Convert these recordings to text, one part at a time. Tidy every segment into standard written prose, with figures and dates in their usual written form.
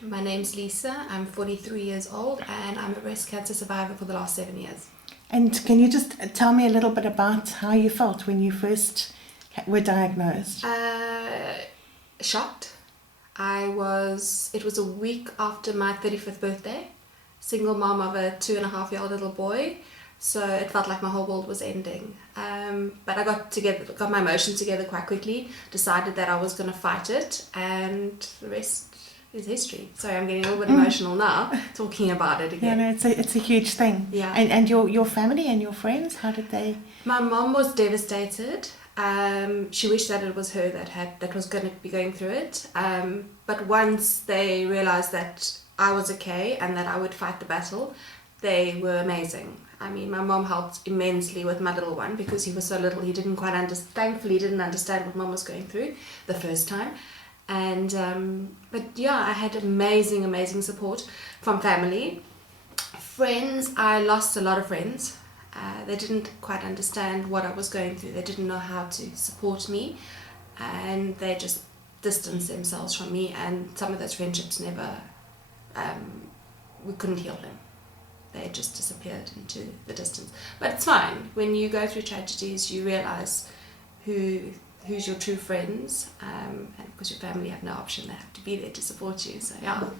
My name's Lisa. I'm 43 years old and I'm a breast cancer survivor for the last 7 years. And can you just tell me a little bit about how you felt when you first were diagnosed? Shocked. It was a week after my 35th birthday, single mom of a 2.5-year-old little boy, so it felt like my whole world was ending. But I got my emotions together quite quickly, decided that I was going to fight it, and the rest is history. Sorry, I'm getting a little bit emotional now talking about it again. Yeah, no, it's a huge thing. Yeah. And your family and your friends, how did they? My mom was devastated. She wished that it was her that was going to be going through it. But once they realized that I was okay and that I would fight the battle, they were amazing. I mean, my mom helped immensely with my little one because he was so little. He didn't quite thankfully didn't understand what mom was going through the first time. And but yeah, I had amazing support from family. Friends, I lost a lot of friends. They didn't quite understand what I was going through. They didn't know how to support me, and they just distanced themselves from me, and some of those friendships never, we couldn't heal them. They just disappeared into the distance. But it's fine. When you go through tragedies, you realize who's your true friends, and because your family have no option, they have to be there to support you. So yeah,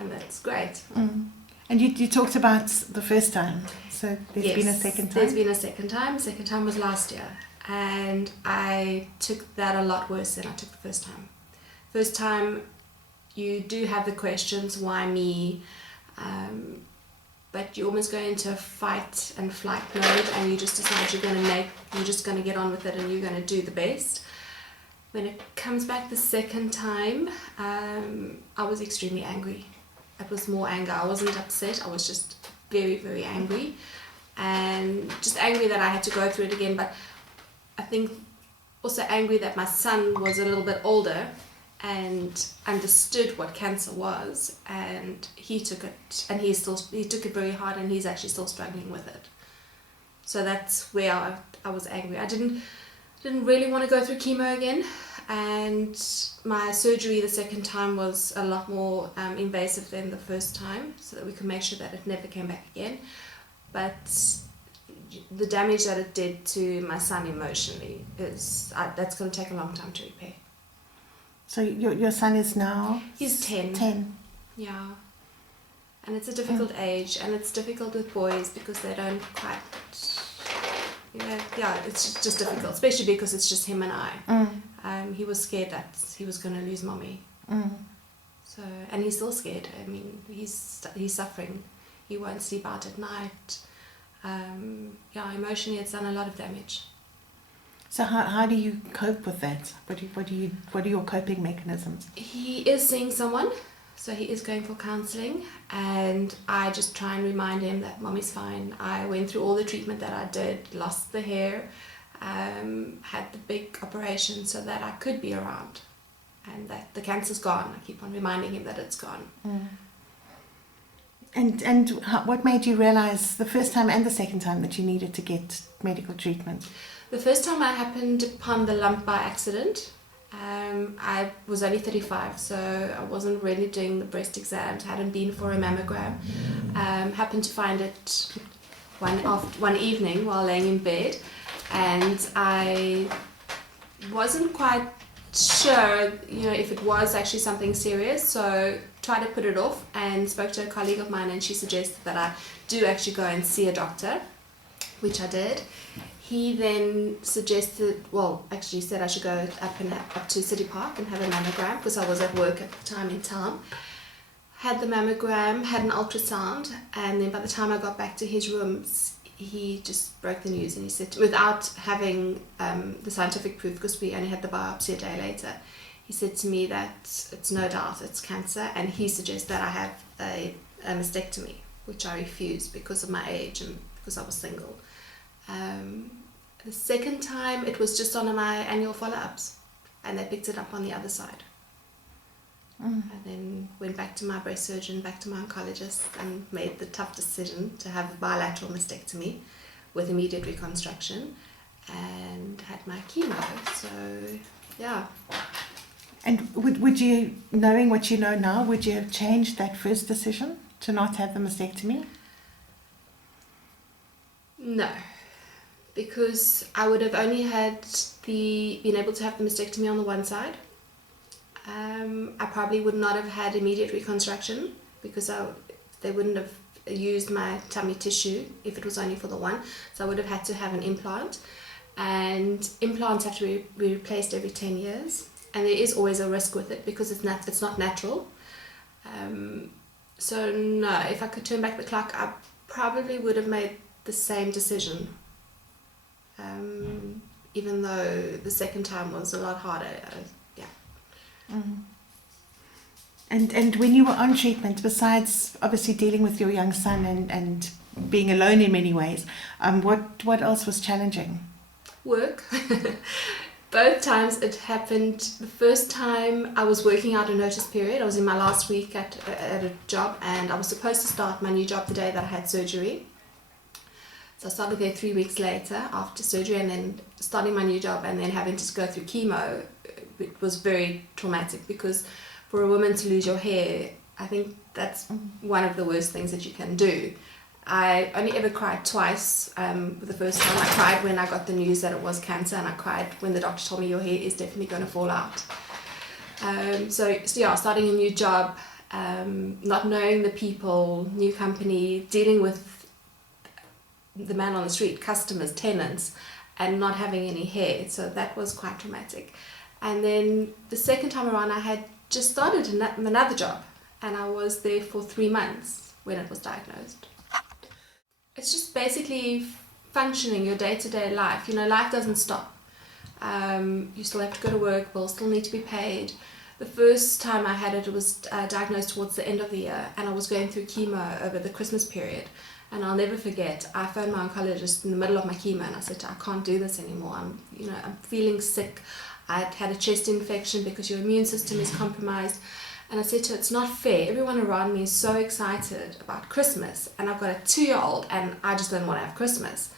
and that's great. And you talked about the first time, so there's been a second time? There's been a second time. Second time was last year, and I took that a lot worse than I took the first time. First time, you do have the questions, why me? But you almost go into a fight and flight mode, and you just decide you're just going to get on with it, and you're going to do the best. When it comes back the second time, I was extremely angry. It was more anger. I wasn't upset. I was just very angry, and just angry that I had to go through it again. But I think also angry that my son was a little bit older and understood what cancer was, and he took it, and he took it very hard, and he's actually still struggling with it. So that's where I was angry. I didn't really want to go through chemo again, and my surgery the second time was a lot more invasive than the first time, so that we could make sure that it never came back again. But the damage that it did to my son emotionally that's going to take a long time to repair. So your son is now? He's 10. 10. Yeah. And it's a difficult age, and it's difficult with boys because they don't quite, it's just difficult, especially because it's just him and I. He was scared that he was going to lose mommy. So, and he's still scared. I mean, he's suffering. He won't sleep out at night. Emotionally it's done a lot of damage. So how do you cope with that? What are your coping mechanisms? He is seeing someone, so he is going for counselling, and I just try and remind him that mommy's fine. I went through all the treatment that I did, lost the hair, had the big operation so that I could be around, and that the cancer's gone. I keep on reminding him that it's gone. And what made you realise the first time and the second time that you needed to get medical treatment? The first time I happened upon the lump by accident. I was only 35, so I wasn't really doing the breast exams, hadn't been for a mammogram. Happened to find it one evening while laying in bed, and I wasn't quite sure, if it was actually something serious, so tried to put it off and spoke to a colleague of mine, and she suggested that I do actually go and see a doctor, which I did. He then said I should go up to City Park and have a mammogram because I was at work at the time in town. Had the mammogram, had an ultrasound, and then by the time I got back to his rooms, he just broke the news, and he said, without having the scientific proof, because we only had the biopsy a day later, he said to me that it's no doubt it's cancer, and he suggests that I have a mastectomy, which I refused because of my age and because I was single. The second time it was just on my annual follow-ups, and they picked it up on the other side. And then went back to my breast surgeon, back to my oncologist, and made the tough decision to have a bilateral mastectomy with immediate reconstruction, and had my chemo. So yeah. And would you, knowing what you know now, would you have changed that first decision to not have the mastectomy? No, because I would have only been able to have the mastectomy on the one side. I probably would not have had immediate reconstruction because they wouldn't have used my tummy tissue if it was only for the one. So I would have had to have an implant, and implants have to be replaced every 10 years, and there is always a risk with it because it's not natural. So no, if I could turn back the clock, I probably would have made the same decision, even though the second time was a lot harder. And when you were on treatment, besides obviously dealing with your young son and being alone in many ways, what else was challenging? Work. Both times it happened. The first time I was working out a notice period. I was in my last week at a job, and I was supposed to start my new job the day that I had surgery. So I started there 3 weeks later after surgery, and then starting my new job and then having to go through chemo. It was very traumatic because for a woman to lose your hair, I think that's one of the worst things that you can do. I only ever cried twice. The first time I cried when I got the news that it was cancer, and I cried when the doctor told me your hair is definitely going to fall out. So yeah, starting a new job, not knowing the people, new company, dealing with the man on the street, customers, tenants, and not having any hair. So that was quite traumatic. And then the second time around, I had just started another job, and I was there for 3 months when it was diagnosed. It's just basically functioning your day-to-day life. Life doesn't stop. You still have to go to work, bills still need to be paid. The first time I had it, it was diagnosed towards the end of the year, and I was going through chemo over the Christmas period. And I'll never forget, I phoned my oncologist in the middle of my chemo, and I said, I can't do this anymore. I'm feeling sick. I'd had a chest infection because your immune system is compromised. And I said to her, it's not fair. Everyone around me is so excited about Christmas, and I've got a 2-year-old, and I just don't want to have Christmas.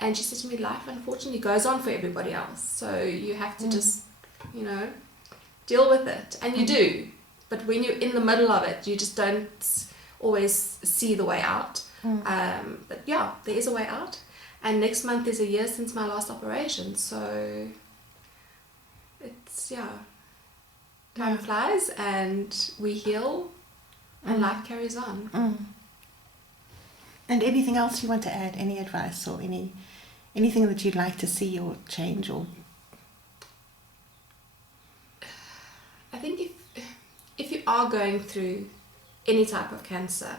And she said to me, life unfortunately goes on for everybody else. So you have to just, deal with it. And you do. But when you're in the middle of it, you just don't always see the way out. But yeah, there is a way out. And next month is a year since my last operation. So it's, time flies and we heal and life carries on. And anything else you want to add? Any advice or anything that you'd like to see or change? Or I think if you are going through any type of cancer,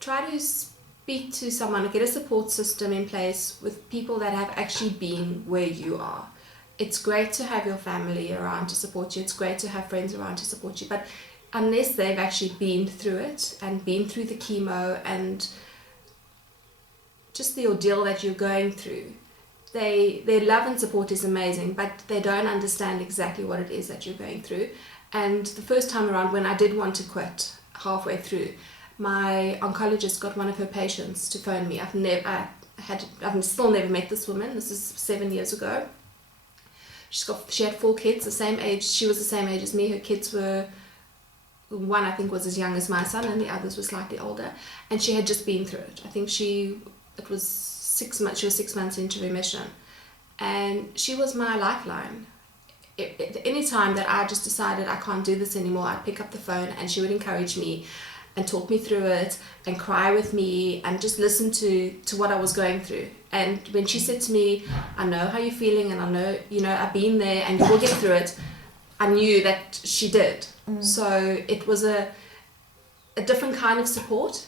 try to speak to someone, get a support system in place with people that have actually been where you are. It's great to have your family around to support you. It's great to have friends around to support you. But unless they've actually been through it and been through the chemo and just the ordeal that you're going through, their love and support is amazing, but they don't understand exactly what it is that you're going through. And the first time around, when I did want to quit halfway through, my oncologist got one of her patients to phone me. I've still never met this woman. This is 7 years ago. She had 4 kids, the same age. She was the same age as me. Her kids were, one I think was as young as my son, and the others were slightly older. And she had just been through it. I think it was 6 months. She was 6 months into remission, and she was my lifeline. Any time that I just decided I can't do this anymore, I'd pick up the phone and she would encourage me and talk me through it and cry with me and just listen to what I was going through. And when she said to me, I know how you're feeling, and I know, I've been there and you will get through it, I knew that she did. So it was a different kind of support.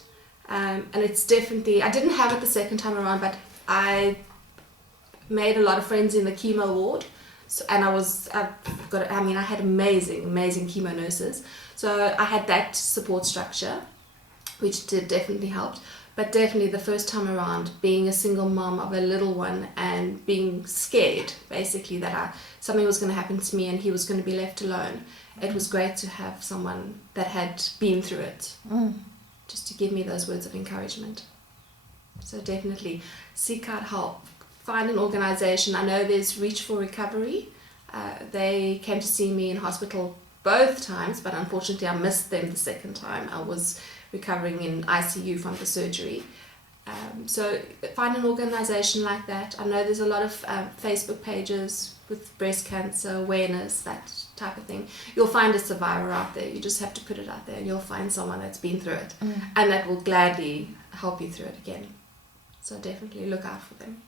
And it's definitely, I didn't have it the second time around, but I made a lot of friends in the chemo ward. So, and I had amazing chemo nurses. So I had that support structure, which definitely helped. But definitely the first time around, being a single mom of a little one and being scared, basically, that something was going to happen to me and he was going to be left alone, it was great to have someone that had been through it, just to give me those words of encouragement. So definitely seek out help. Find an organisation. I know there's Reach for Recovery. They came to see me in hospital both times, but unfortunately I missed them the second time. I was recovering in ICU from the surgery. So find an organisation like that. I know there's a lot of Facebook pages with breast cancer awareness, that type of thing. You'll find a survivor out there. You just have to put it out there and you'll find someone that's been through it and that will gladly help you through it again. So definitely look out for them.